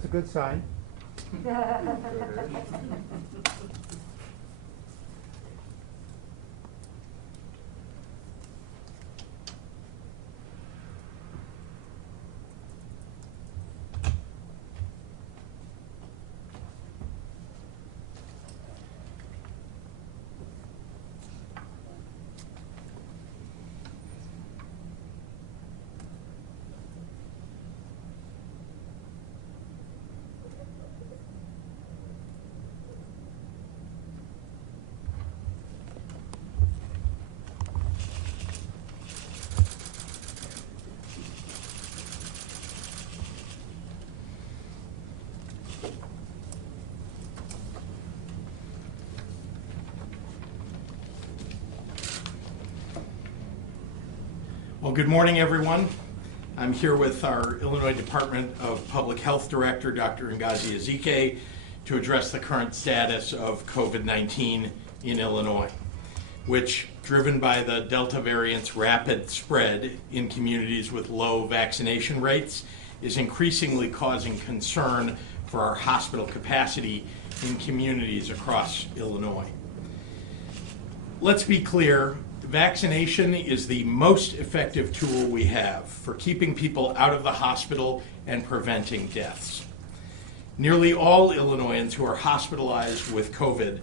That's a good sign. Well, good morning, everyone. I'm here with our Illinois Department of Public Health Director, Dr. Ngozi Ezike, to address the current status of COVID-19 in Illinois, which, driven by the Delta variant's rapid spread in communities with low vaccination rates, is increasingly causing concern for our hospital capacity in communities across Illinois. Let's be clear. Vaccination is the most effective tool we have for keeping people out of the hospital and preventing deaths. Nearly all Illinoisans who are hospitalized with COVID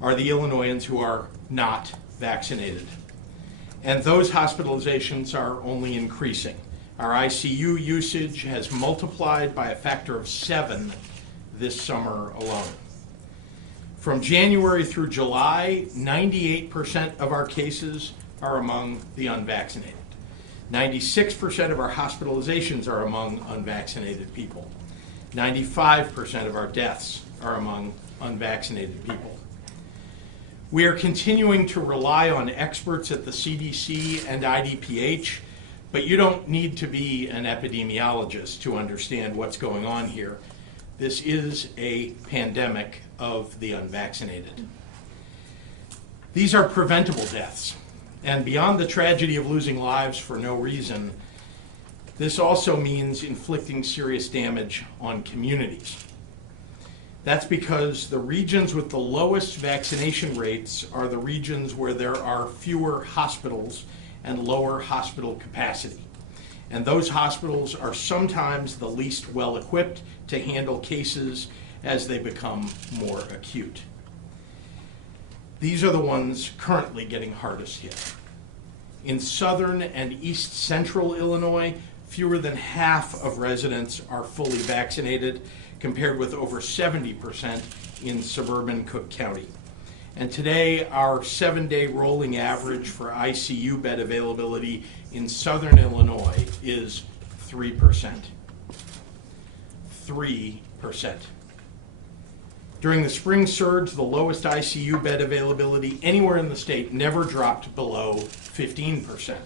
are the Illinoisans who are not vaccinated. And those hospitalizations are only increasing. Our ICU usage has multiplied by a factor of 7 this summer alone. From January through July, 98% of our cases are among the unvaccinated. 96% of our hospitalizations are among unvaccinated people. 95% of our deaths are among unvaccinated people. We are continuing to rely on experts at the CDC and IDPH, but you don't need to be an epidemiologist to understand what's going on here. This is a pandemic of the unvaccinated. These are preventable deaths, and beyond the tragedy of losing lives for no reason, this also means inflicting serious damage on communities. That's because the regions with the lowest vaccination rates are the regions where there are fewer hospitals and lower hospital capacity. And those hospitals are sometimes the least well-equipped to handle cases as they become more acute. These are the ones currently getting hardest hit. In southern and east central Illinois, fewer than half of residents are fully vaccinated, compared with over 70% in suburban Cook County. And today, our 7-day rolling average for ICU bed availability in southern Illinois is 3%. 3%. During the spring surge, the lowest ICU bed availability anywhere in the state never dropped below 15%.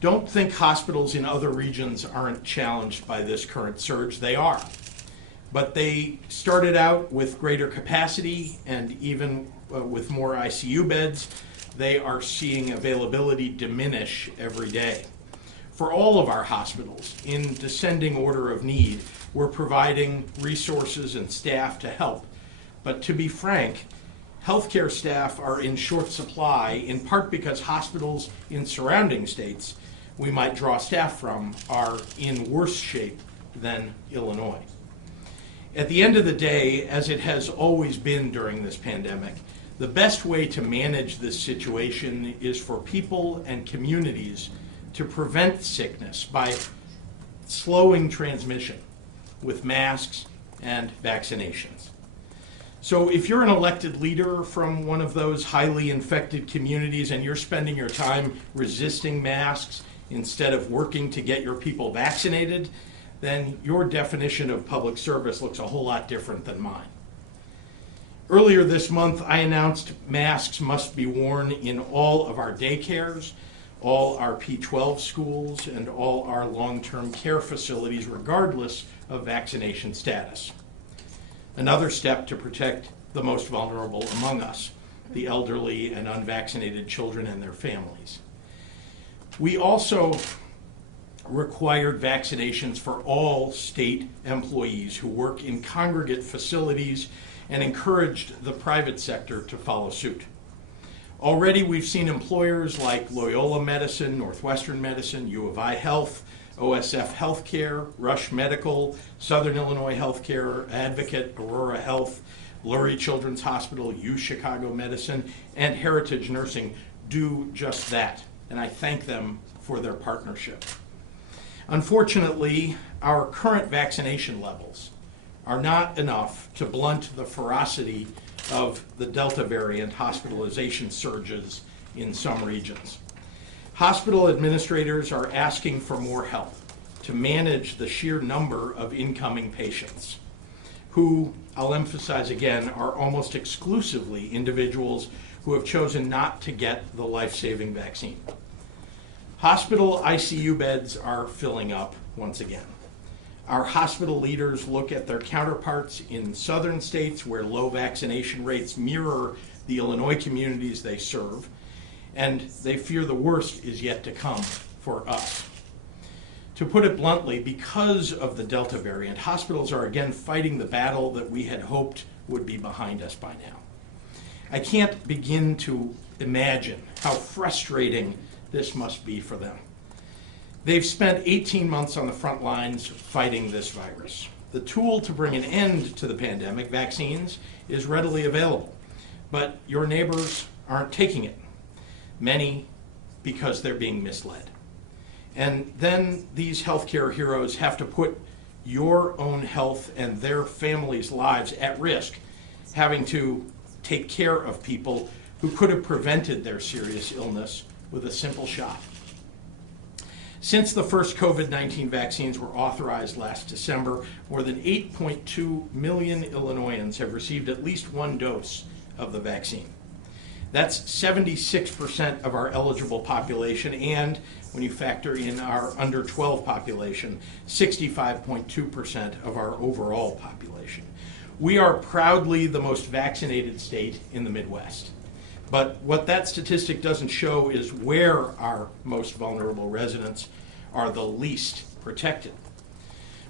Don't think hospitals in other regions aren't challenged by this current surge. They are. But they started out with greater capacity, and even with more ICU beds, they are seeing availability diminish every day. For all of our hospitals, in descending order of need, we're providing resources and staff to help. But to be frank, healthcare staff are in short supply, in part because hospitals in surrounding states we might draw staff from are in worse shape than Illinois. At the end of the day, as it has always been during this pandemic, the best way to manage this situation is for people and communities to prevent sickness by slowing transmission with masks and vaccinations. So if you're an elected leader from one of those highly infected communities and you're spending your time resisting masks instead of working to get your people vaccinated, then your definition of public service looks a whole lot different than mine. Earlier this month, I announced masks must be worn in all of our daycares, all our P-12 schools, and all our long-term care facilities, regardless of vaccination status. Another step to protect the most vulnerable among us, the elderly and unvaccinated children and their families. We also required vaccinations for all state employees who work in congregate facilities and encouraged the private sector to follow suit. Already we've seen employers like Loyola Medicine, Northwestern Medicine, U of I Health, OSF Healthcare, Rush Medical, Southern Illinois Healthcare Advocate, Aurora Health, Lurie Children's Hospital, U Chicago Medicine, and Heritage Nursing do just that, and I thank them for their partnership. Unfortunately, our current vaccination levels are not enough to blunt the ferocity of the Delta variant hospitalization surges in some regions. Hospital administrators are asking for more help to manage the sheer number of incoming patients, who, I'll emphasize again, are almost exclusively individuals who have chosen not to get the life-saving vaccine. Hospital ICU beds are filling up once again. Our hospital leaders look at their counterparts in southern states where low vaccination rates mirror the Illinois communities they serve, and they fear the worst is yet to come for us. To put it bluntly, because of the Delta variant, hospitals are again fighting the battle that we had hoped would be behind us by now. I can't begin to imagine how frustrating this must be for them. They've spent 18 months on the front lines fighting this virus. The tool to bring an end to the pandemic, vaccines, is readily available, but your neighbors aren't taking it. Many because they're being misled. And then these healthcare heroes have to put your own health and their families' lives at risk, having to take care of people who could have prevented their serious illness with a simple shot. Since the first COVID-19 vaccines were authorized last December, more than 8.2 million Illinoisans have received at least one dose of the vaccine. That's 76% of our eligible population, and when you factor in our under 12 population, 65.2% of our overall population. We are proudly the most vaccinated state in the Midwest. But what that statistic doesn't show is where our most vulnerable residents are the least protected.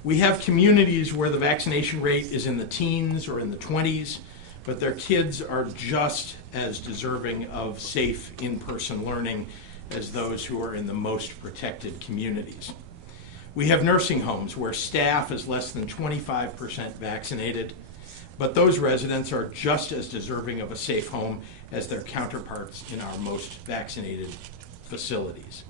We have communities where the vaccination rate is in the teens or in the 20s, but their kids are just as deserving of safe in-person learning as those who are in the most protected communities. We have nursing homes where staff is less than 25% vaccinated, but those residents are just as deserving of a safe home as their counterparts in our most vaccinated facilities.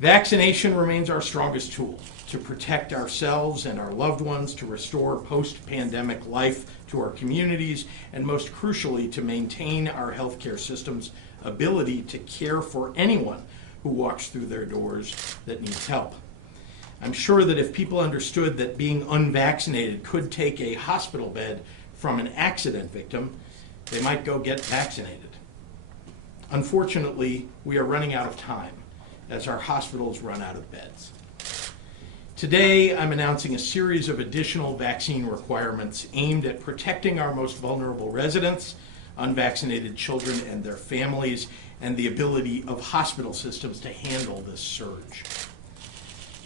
Vaccination remains our strongest tool to protect ourselves and our loved ones, to restore post-pandemic life to our communities, and most crucially, to maintain our healthcare system's ability to care for anyone who walks through their doors that needs help. I'm sure that if people understood that being unvaccinated could take a hospital bed from an accident victim, they might go get vaccinated. Unfortunately, we are running out of time as our hospitals run out of beds. Today, I'm announcing a series of additional vaccine requirements aimed at protecting our most vulnerable residents, unvaccinated children and their families, and the ability of hospital systems to handle this surge.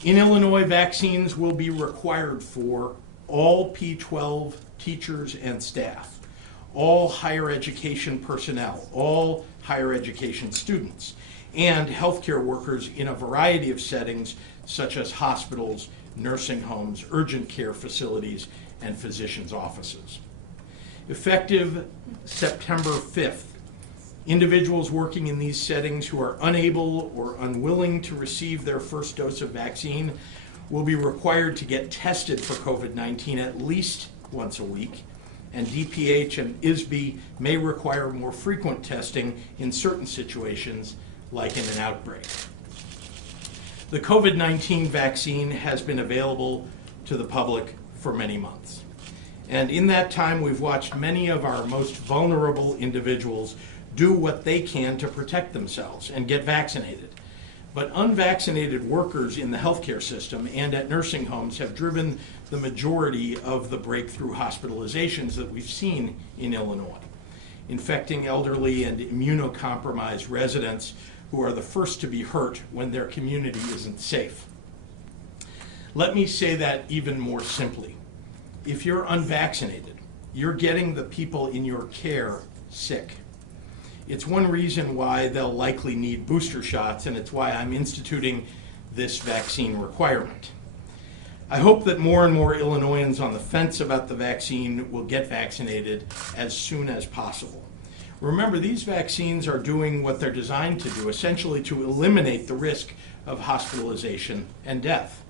In Illinois, vaccines will be required for all P-12 teachers and staff, all higher education personnel, all higher education students, and healthcare workers in a variety of settings such as hospitals, nursing homes, urgent care facilities, and physicians' offices. Effective September 5th, individuals working in these settings who are unable or unwilling to receive their first dose of vaccine will be required to get tested for COVID-19 at least once a week, and DPH and ISB may require more frequent testing in certain situations, like in an outbreak. The COVID-19 vaccine has been available to the public for many months. And in that time, we've watched many of our most vulnerable individuals do what they can to protect themselves and get vaccinated. But unvaccinated workers in the healthcare system and at nursing homes have driven the majority of the breakthrough hospitalizations that we've seen in Illinois, infecting elderly and immunocompromised residents who are the first to be hurt when their community isn't safe. Let me say that even more simply. If you're unvaccinated, you're getting the people in your care sick. It's one reason why they'll likely need booster shots, and it's why I'm instituting this vaccine requirement. I hope that more and more Illinoisans on the fence about the vaccine will get vaccinated as soon as possible. Remember, these vaccines are doing what they're designed to do, essentially to eliminate the risk of hospitalization and death.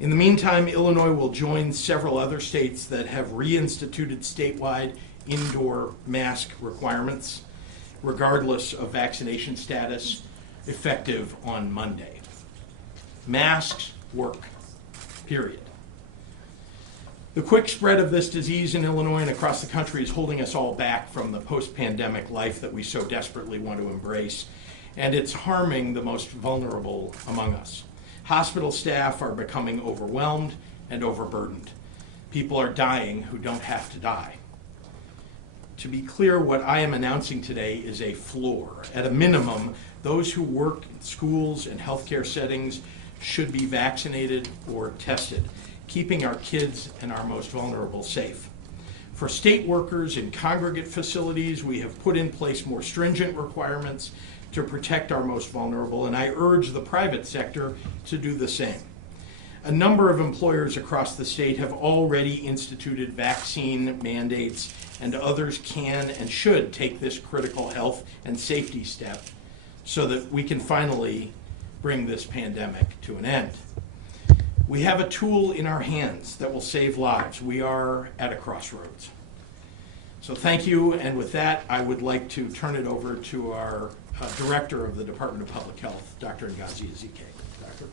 In the meantime, Illinois will join several other states that have reinstituted statewide indoor mask requirements, regardless of vaccination status, effective on Monday. Masks work, period. The quick spread of this disease in Illinois and across the country is holding us all back from the post-pandemic life that we so desperately want to embrace, and it's harming the most vulnerable among us. Hospital staff are becoming overwhelmed and overburdened. People are dying who don't have to die. To be clear, what I am announcing today is a floor. At a minimum, those who work in schools and healthcare settings should be vaccinated or tested, keeping our kids and our most vulnerable safe. For state workers in congregate facilities, we have put in place more stringent requirements to protect our most vulnerable, and I urge the private sector to do the same. A number of employers across the state have already instituted vaccine mandates, and others can and should take this critical health and safety step so that we can finally bring this pandemic to an end. We have a tool in our hands that will save lives. We are at a crossroads. So thank you, and with that, I would like to turn it over to our Director of the Department of Public Health, Dr. Ngozi Ezike. Doctor.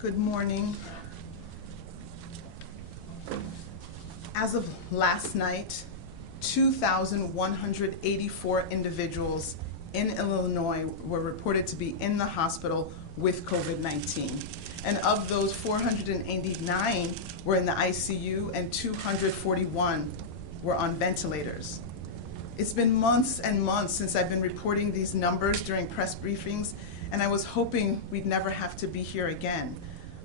Good morning. As of last night, 2,184 individuals in Illinois were reported to be in the hospital with COVID-19. And of those, 489 were in the ICU and 241 were on ventilators. It's been months and months since I've been reporting these numbers during press briefings, and I was hoping we'd never have to be here again.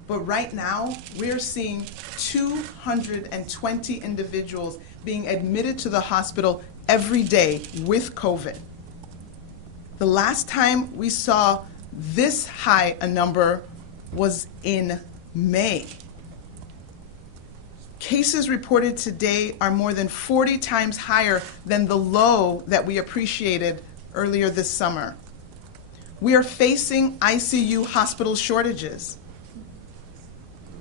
But right now, we're seeing 220 individuals being admitted to the hospital every day with COVID. The last time we saw this high a number was in May. Cases reported today are more than 40 times higher than the low that we appreciated earlier this summer. We are facing ICU hospital shortages.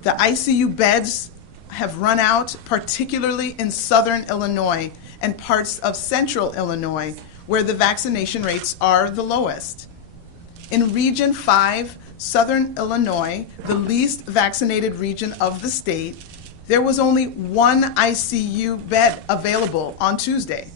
The ICU beds have run out, particularly in southern Illinois and parts of central Illinois, where the vaccination rates are the lowest. In Region 5, southern Illinois, the least vaccinated region of the state, there was only one ICU bed available on Tuesday.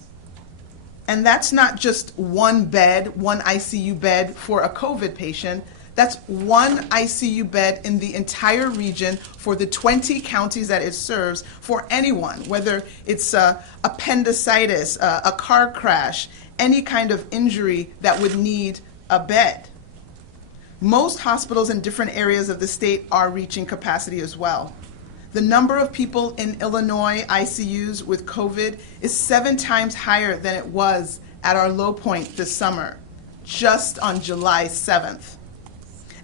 And that's not just one bed, one ICU bed for a COVID patient. That's one ICU bed in the entire region for the 20 counties that it serves for anyone, whether it's appendicitis, a car crash, any kind of injury that would need a bed. Most hospitals in different areas of the state are reaching capacity as well. The number of people in Illinois ICUs with COVID is 7 times higher than it was at our low point this summer, just on July 7th.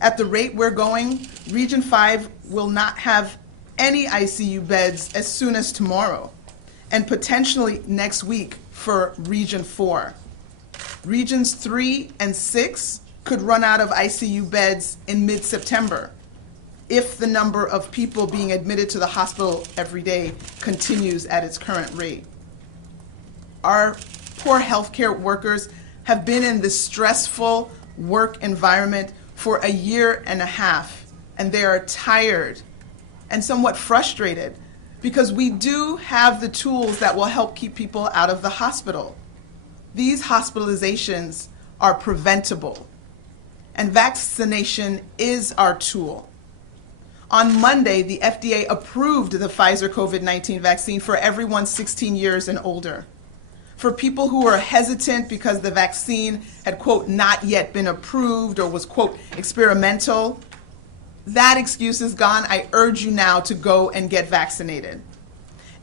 At the rate we're going, Region 5 will not have any ICU beds as soon as tomorrow, and potentially next week for Region 4. Regions 3 and 6 could run out of ICU beds in mid-September if the number of people being admitted to the hospital every day continues at its current rate. Our poor healthcare workers have been in this stressful work environment for a year and a half, and they are tired and somewhat frustrated because we do have the tools that will help keep people out of the hospital. These hospitalizations are preventable, and vaccination is our tool. On Monday, the FDA approved the Pfizer COVID-19 vaccine for everyone 16 years and older. For people who were hesitant because the vaccine had, quote, not yet been approved or was, quote, experimental, that excuse is gone. I urge you now to go and get vaccinated.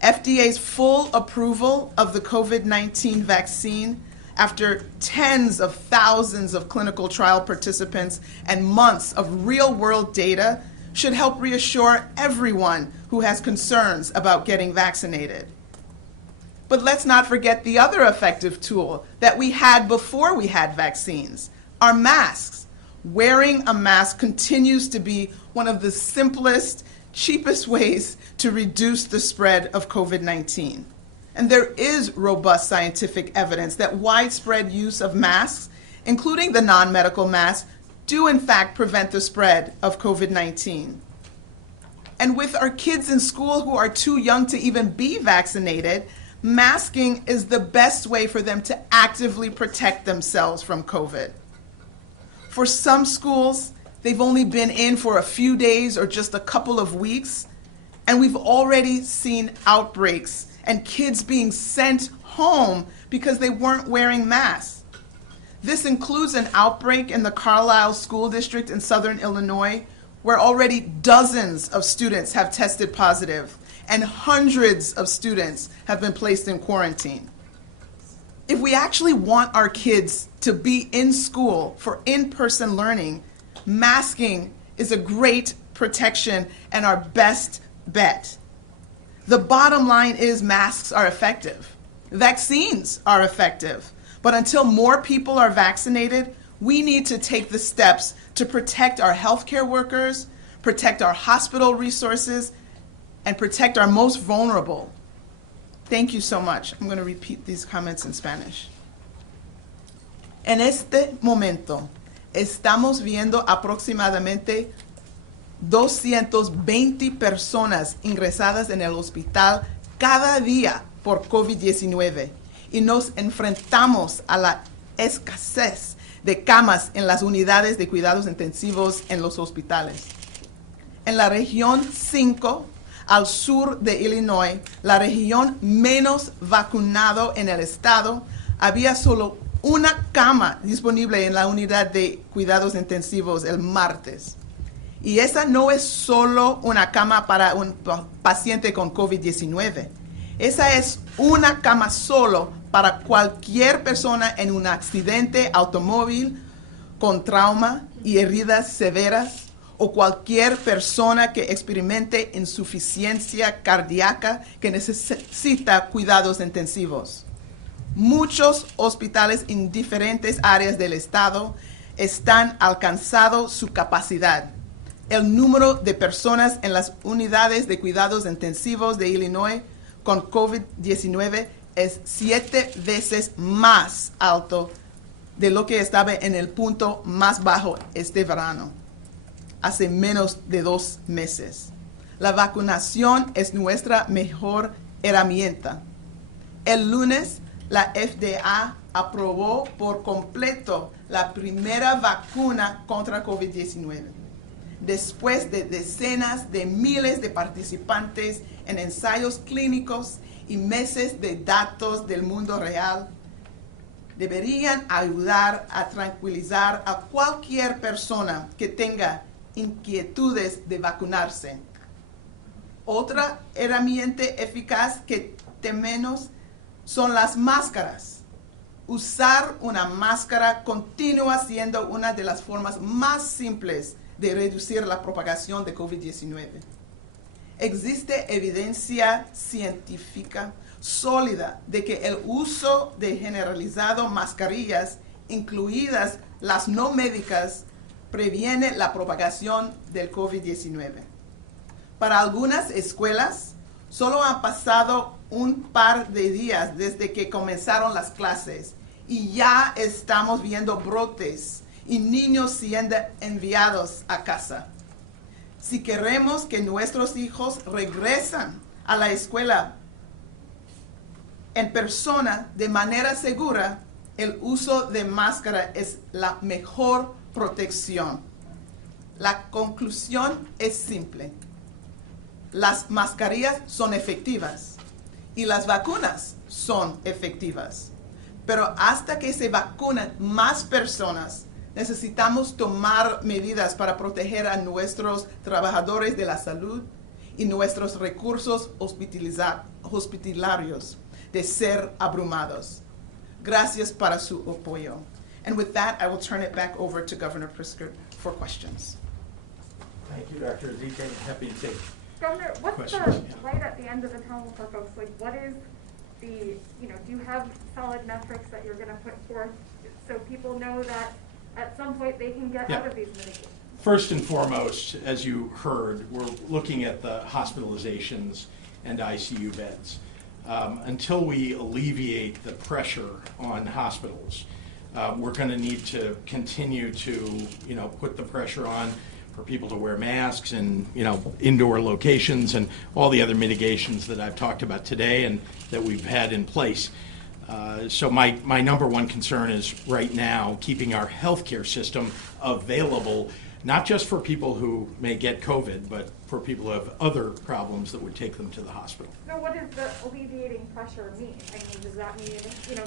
FDA's full approval of the COVID-19 vaccine after tens of thousands of clinical trial participants and months of real-world data should help reassure everyone who has concerns about getting vaccinated. But let's not forget the other effective tool that we had before we had vaccines, our masks. Wearing a mask continues to be one of the simplest, cheapest ways to reduce the spread of COVID-19. And there is robust scientific evidence that widespread use of masks, including the non-medical masks, do in fact prevent the spread of COVID-19. And with our kids in school who are too young to even be vaccinated, masking is the best way for them to actively protect themselves from COVID. For some schools, they've only been in for a few days or just a couple of weeks, and we've already seen outbreaks and kids being sent home because they weren't wearing masks. This includes an outbreak in the Carlisle School District in Southern Illinois, where already dozens of students have tested positive and hundreds of students have been placed in quarantine. If we actually want our kids to be in school for in-person learning, masking is a great protection and our best bet. The bottom line is masks are effective. Vaccines are effective. But until more people are vaccinated, we need to take the steps to protect our healthcare workers, protect our hospital resources, and protect our most vulnerable. Thank you so much. I'm going to repeat these comments in Spanish. En este momento, estamos viendo aproximadamente 220 personas ingresadas en el hospital cada día por COVID-19 y nos enfrentamos a la escasez de camas en las unidades de cuidados intensivos en los hospitales. En la región 5, al sur de Illinois, la región menos vacunado en el estado, había solo una cama disponible en la unidad de cuidados intensivos el martes. Y esa no es solo una cama para un paciente con COVID-19. Esa es una cama solo para cualquier persona en un accidente automóvil con trauma y heridas severas o cualquier persona que experimente insuficiencia cardíaca que necesita cuidados intensivos. Muchos hospitales en diferentes áreas del estado están alcanzando su capacidad. El número de personas en las unidades de cuidados intensivos de Illinois con COVID-19 es 7 veces más alto de lo que estaba en el punto más bajo este verano, hace menos de 2 meses. La vacunación es nuestra mejor herramienta. El lunes, la FDA aprobó por completo la primera vacuna contra COVID-19. Después de decenas de miles de participantes en ensayos clínicos y meses de datos del mundo real, deberían ayudar a tranquilizar a cualquier persona que tenga inquietudes de vacunarse. Otra herramienta eficaz que tememos son las máscaras. Usar una máscara continúa siendo una de las formas más simples de reducir la propagación de COVID-19. Existe evidencia científica sólida de que el uso de generalizado mascarillas, incluidas las no médicas, previene la propagación del COVID-19. Para algunas escuelas, solo han pasado un par de días desde que comenzaron las clases y ya estamos viendo brotes y niños siendo enviados a casa. Si queremos que nuestros hijos regresen a la escuela en persona de manera segura, el uso de máscara es la mejor protección. La conclusión es simple. Las mascarillas son efectivas y las vacunas son efectivas. Pero hasta que se vacunen más personas, necesitamos tomar medidas para proteger a nuestros trabajadores de la salud y nuestros recursos hospitalarios de ser abrumados. Gracias para su apoyo. And with that, I will turn it back over to Governor Pritzker for questions. Thank you, Dr. Ezike. Happy to take Governor, what's questions. the light at the end of the tunnel for folks? Like, what is the, do you have solid metrics that you're gonna put forth so people know that at some point they can get out of these mitigations? First and foremost, as you heard, we're looking at the hospitalizations and ICU beds. Until we alleviate the pressure on hospitals, we're going to need to continue to, put the pressure on for people to wear masks and, indoor locations and all the other mitigations that I've talked about today and that we've had in place. So my number one concern is right now keeping our healthcare system available, not just for people who may get COVID, but for people who have other problems that would take them to the hospital. Now, what does the alleviating pressure mean? I mean, does that mean,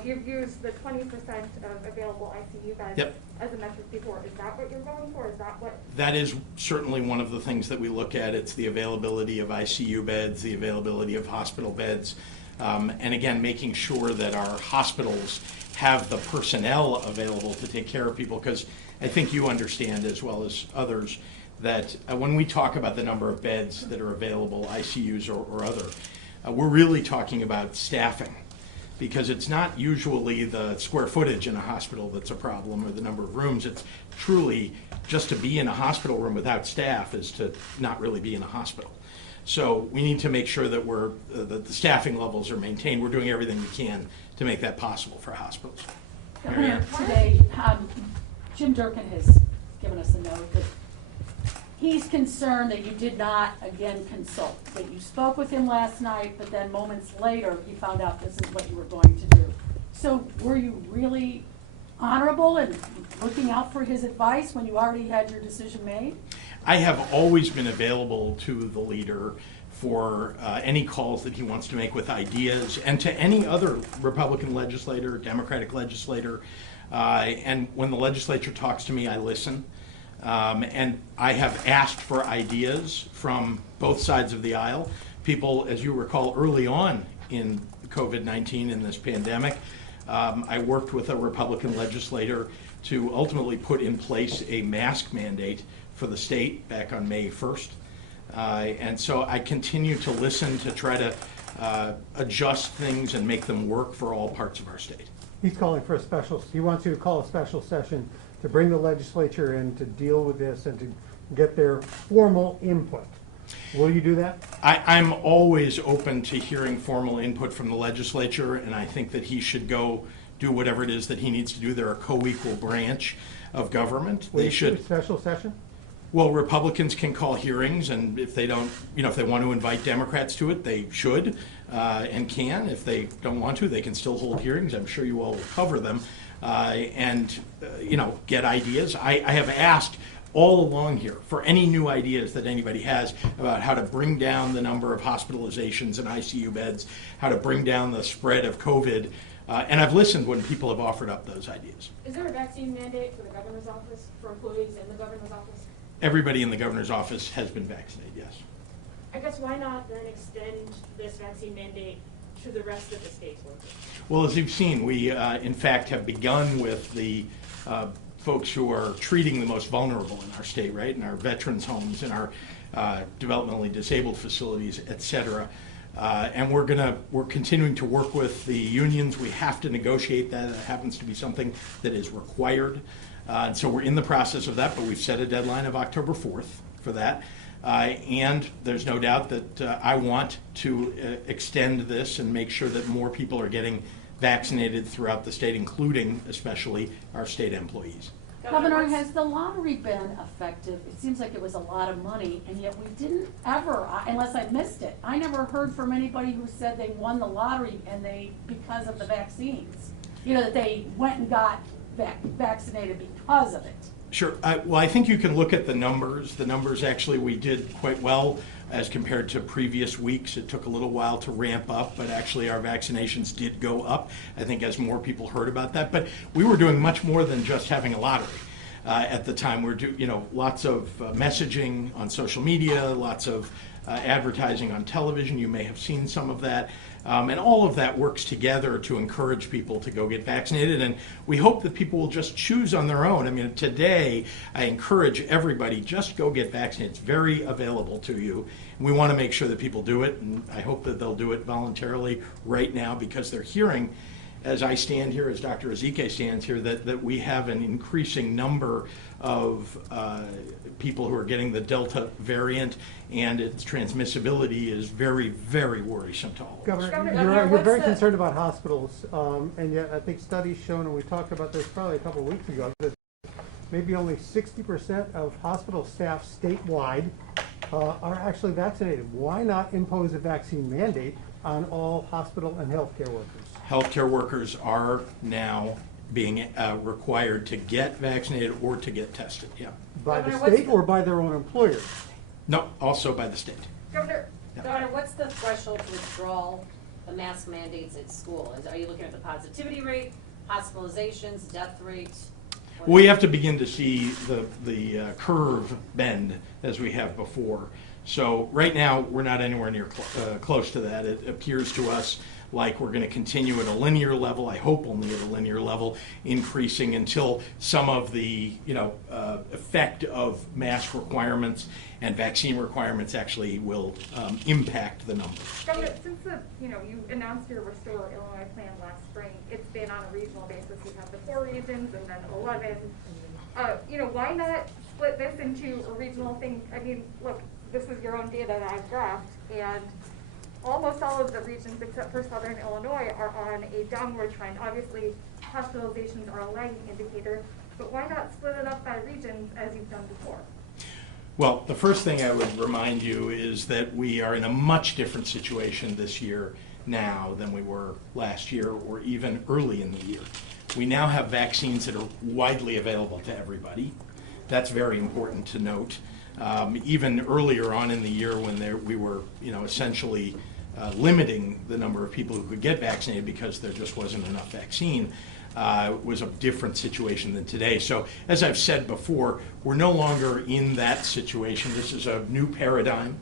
you've used the 20% of available ICU beds as a metric before. Is that what you're going for? Is that what? That is certainly one of the things that we look at. It's the availability of ICU beds, the availability of hospital beds, and again, making sure that our hospitals have the personnel available to take care of people, because I think you understand as well as others that when we talk about the number of beds that are available, ICUs or other, we're really talking about staffing, because it's not usually the square footage in a hospital that's a problem or the number of rooms. It's truly just to be in a hospital room without staff is to not really be in a hospital. So we need to make sure that that the staffing levels are maintained. We're doing everything we can to make that possible for hospitals. Governor, today, Jim Durkin has given us a note that he's concerned that you did not, again, consult, that you spoke with him last night, but then moments later, you found out this is what you were going to do. So were you really honorable and looking out for his advice when you already had your decision made? I have always been available to the leader for any calls that he wants to make with ideas, and to any other Republican legislator, Democratic legislator. And when the legislature talks to me, I listen. And I have asked for ideas from both sides of the aisle. People, as you recall, early on in COVID-19, in this pandemic, I worked with a Republican legislator to ultimately put in place a mask mandate for the state back on May 1st. And so I continue to listen to try to adjust things and make them work for all parts of our state. He's calling for he wants you to call a special session to bring the legislature in to deal with this and to get their formal input. Will you do that? I'm always open to hearing formal input from the legislature, and I think that he should go do whatever it is that he needs to do. They're a co-equal branch of government. Will They you do should. a special session? Well, Republicans can call hearings, and if they don't, if they want to invite Democrats to it, they should and can. If they don't want to, they can still hold hearings. I'm sure you all will cover them and get ideas. I have asked all along here for any new ideas that anybody has about how to bring down the number of hospitalizations and ICU beds, how to bring down the spread of COVID, and I've listened when people have offered up those ideas. Is there a vaccine mandate for the governor's office, for employees in the governor's office? Everybody in the governor's office has been vaccinated, yes. I guess why not then extend this vaccine mandate to the rest of the state's workers? Well, as you've seen, we in fact have begun with the folks who are treating the most vulnerable in our state, right? In our veterans' homes, in our developmentally disabled facilities, et cetera. And we're continuing to work with the unions. We have to negotiate that. That happens to be something that is required. And so we're in the process of that, but we've set a deadline of October 4th for that. And there's no doubt that I want to extend this and make sure that more people are getting vaccinated throughout the state, including especially our state employees. Governor, has the lottery been effective? It seems like it was a lot of money, and yet we didn't ever, unless I missed it, I never heard from anybody who said they won the lottery and because of the vaccines. That they went and got vaccinated because of it. Sure. Well, I think you can look at the numbers. The numbers actually, we did quite well as compared to previous weeks. It took a little while to ramp up, but actually our vaccinations did go up, I think, as more people heard about that. But we were doing much more than just having a lottery. At the time, we're lots of messaging on social media, lots of advertising on television. You may have seen some of that. And all of that works together to encourage people to go get vaccinated. And we hope that people will just choose on their own. I mean, today, I encourage everybody, just go get vaccinated. It's very available to you. And we want to make sure that people do it. And I hope that they'll do it voluntarily right now, because they're hearing, as I stand here, as Dr. Ezike stands here, that we have an increasing number of people who are getting the Delta variant, and its transmissibility is very, very worrisome to all of us. Governor, you're very concerned about hospitals, and yet I think studies shown, and we talked about this probably a couple of weeks ago, that maybe only 60% of hospital staff statewide are actually vaccinated. Why not impose a vaccine mandate on all hospital and healthcare workers? Healthcare workers are now being required to get vaccinated or to get tested, yeah. By the state or by their own employers? No, also by the state. Governor, Governor, what's the threshold to withdraw the mask mandates at school? Are you looking at the positivity rate, hospitalizations, death rates? We have to begin to see the curve bend as we have before. So right now, we're not anywhere near close to that. It appears to us like we're going to continue at a linear level, I hope only at a linear level, increasing until some of the effect of mask requirements and vaccine requirements actually will impact the numbers. Governor, since you announced your Restore Illinois plan last spring, it's been on a regional basis. You have the 4 regions and then 11. Why not split this into a regional thing? I mean, look, this is your own data that I've graphed, and almost all of the regions except for Southern Illinois are on a downward trend. Obviously, hospitalizations are a lagging indicator, but why not split it up by regions as you've done before? Well, the first thing I would remind you is that we are in a much different situation this year now than we were last year or even early in the year. We now have vaccines that are widely available to everybody. That's very important to note. Even earlier on in the year when we were essentially limiting the number of people who could get vaccinated because there just wasn't enough vaccine, was a different situation than today. So as I've said before, we're no longer in that situation. This is a new paradigm,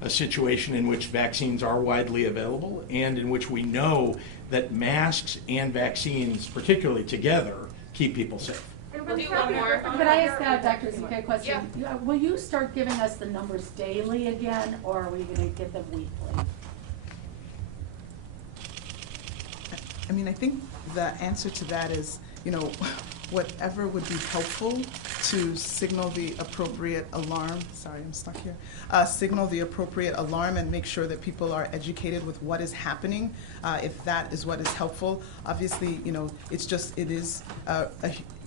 a situation in which vaccines are widely available and in which we know that masks and vaccines, particularly together, keep people safe. We'll do one more. Could I ask Dr. Ezike a question? Yeah. Will you start giving us the numbers daily again, or are we going to get them weekly? I mean, I think the answer to that is, whatever would be helpful to signal the appropriate alarm. Sorry, I'm stuck here. Signal the appropriate alarm and make sure that people are educated with what is happening. If that is what is helpful, obviously, it is a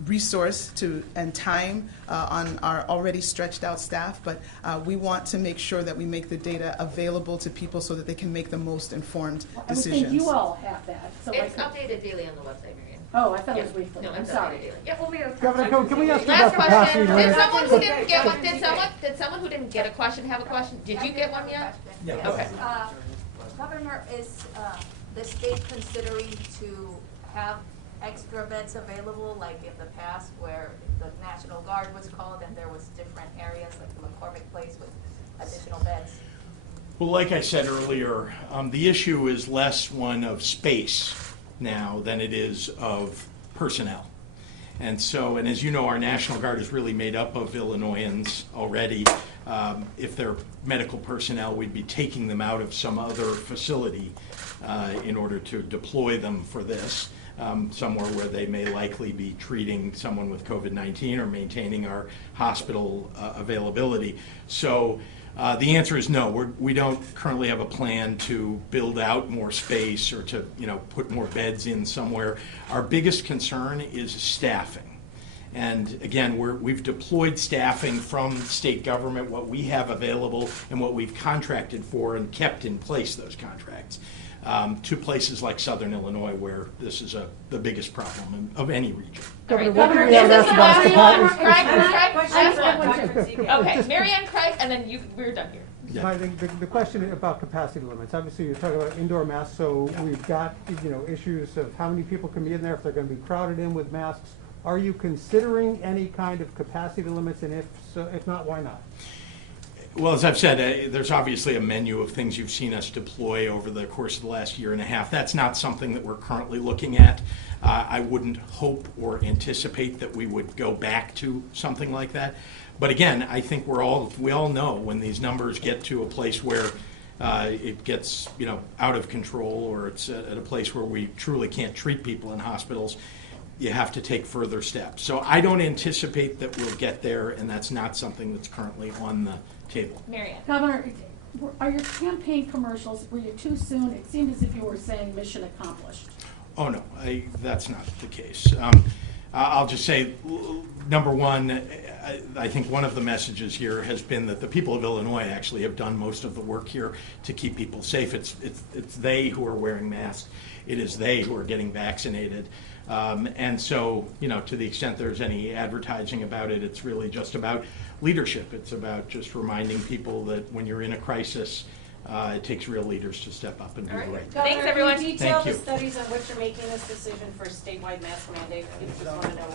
resource and time on our already stretched out staff. But we want to make sure that we make the data available to people so that they can make the most informed decisions. I would think you all have that. So it's updated daily on the website, Marianne. Oh, I thought it was weekly. No, I'm it's sorry. updated daily. Yeah, only a Governor, can we ask you Last about capacity question. limits? Did someone who didn't get one? Did someone who didn't get a question have a question? Did you get one yet? Yeah. Okay. Governor, is the state considering to have extra beds available, like in the past where the National Guard was called and there was different areas like McCormick Place with additional beds? Well, like I said earlier, the issue is less one of space now than it is of personnel. And so, and as you know, our National Guard is really made up of Illinoisans already. If they're medical personnel, we'd be taking them out of some other facility in order to deploy them for this, somewhere where they may likely be treating someone with COVID-19 or maintaining our hospital availability. So the answer is no. We don't currently have a plan to build out more space or to put more beds in somewhere. Our biggest concern is staffing. And again, we've deployed staffing from state government, what we have available and what we've contracted for and kept in place those contracts, to places like Southern Illinois where this is the biggest problem of any region. Governor, we have this is asked the about last one. Craig, last one. Okay. Okay, Marianne, Craig, and then we're done here. Yeah. I think the question about capacity limits, obviously you're talking about indoor masks, so we've got, issues of how many people can be in there, if they're gonna be crowded in with masks. Are you considering any kind of capacity limits, and if so, if not, why not? Well, as I've said, there's obviously a menu of things you've seen us deploy over the course of the last year and a half. That's not something that we're currently looking at. I wouldn't hope or anticipate that we would go back to something like that. But again, I think we all know when these numbers get to a place where it gets out of control, or it's at a place where we truly can't treat people in hospitals, you have to take further steps. So I don't anticipate that we'll get there, and that's not something that's currently on the table. Marianne. Governor, are your campaign commercials, were you too soon? It seemed as if you were saying mission accomplished. Oh, no, that's not the case. I'll just say, number one, I think one of the messages here has been that the people of Illinois actually have done most of the work here to keep people safe. It's they who are wearing masks. It is they who are getting vaccinated. And so, to the extent there's any advertising about it, it's really just about leadership. It's about just reminding people that when you're in a crisis, it takes real leaders to step up and do the right thing. Thanks, Governor, everyone. can you detail Thank the you. studies on which you're making this decision for statewide mask mandate? I just want to know